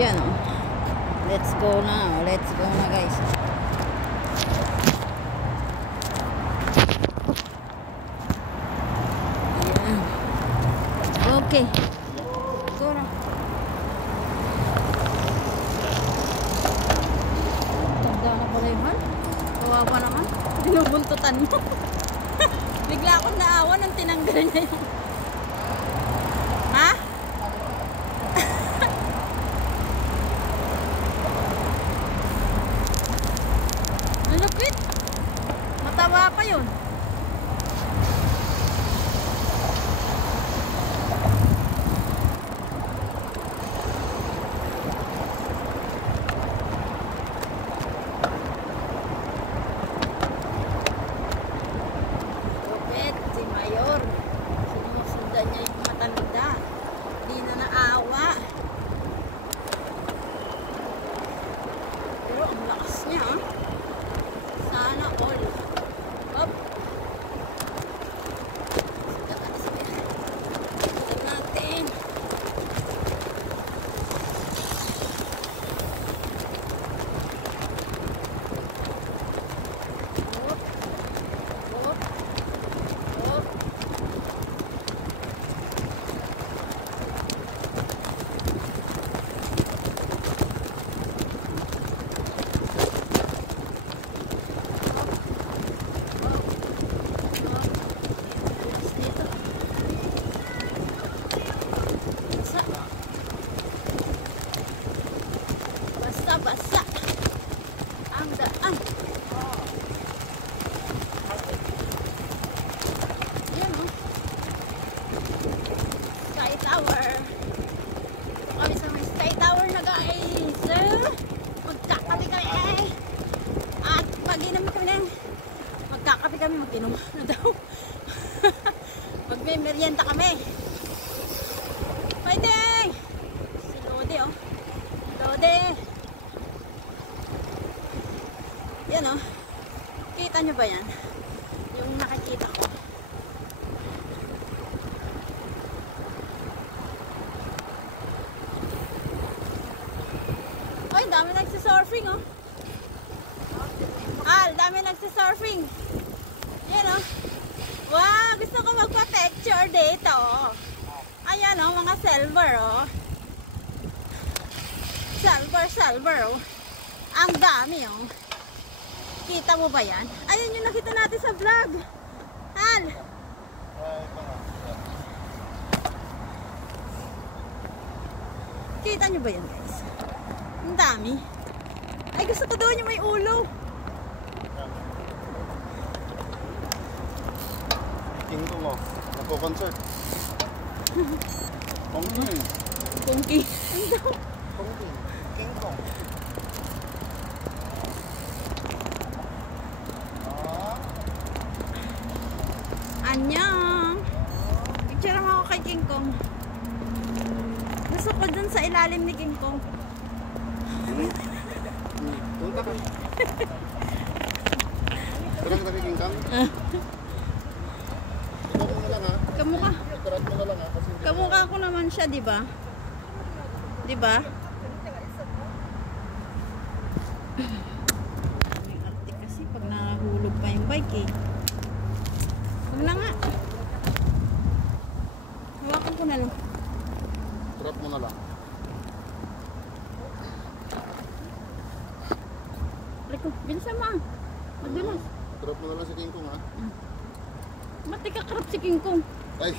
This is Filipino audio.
Yan o. Let's go na. Let's go na guys. Yan. Okay. Go na. Tanda na pala yun. Kawawa naman. Binubuntutan mo. Bigla akong naawa nang tinanggal niya yung... Ha? Ang lupit. Matawa pa yun. Lupit, si Mayor. Sinusundan niya yung matanda. Hindi na naawa. Pero ang lakas niya, ah. Sana all. Up. Sigat natin. Up. Up. Up. Basta ang daan. Yan o. Sky Tower. Kami sa may Sky Tower na guys. Magkakape kami. At mag-inom kami na. Magkakape kami. Mag-inom na daw. Magme-merienda kami. Fighting! Si Lode oh. Lode! Yan o. Kita nyo ba yan? Yung nakikita ko. Ay, dami nagsisurfing o. Dami nagsisurfing. Yan o. Wow, gusto ko magpa-picture dito. Ayan o, mga silver o. Silver o. Ang dami o. Kita mo ba yan? Ayun yung nakita natin sa vlog. Hal! Kita nyo ba yan guys? Ang dami. Ay gusto ko doon yung may ulo. King Kong oh. Nagko-concert. Kongking. Kongking. Ang daw. Kongking. King Kong. Anyang! Picture mo ako kay King Kong. Gusto ko dun sa ilalim ni King Kong. Punta ka. Turang kami King Kong. Ikaw mo na lang ha. Kamukha. Turat mo na lang ha. Kamukha ko naman siya, di ba? Di ba? May arte kasi pag nahulog pa yung bike eh. Huwag na nga. Hawakan ko na lang. Turat mo na lang. Liko, bilisan mo ah. Madulas. Turat mo na lang si King Kong ha. Ba't di kakarap si King Kong? Ay.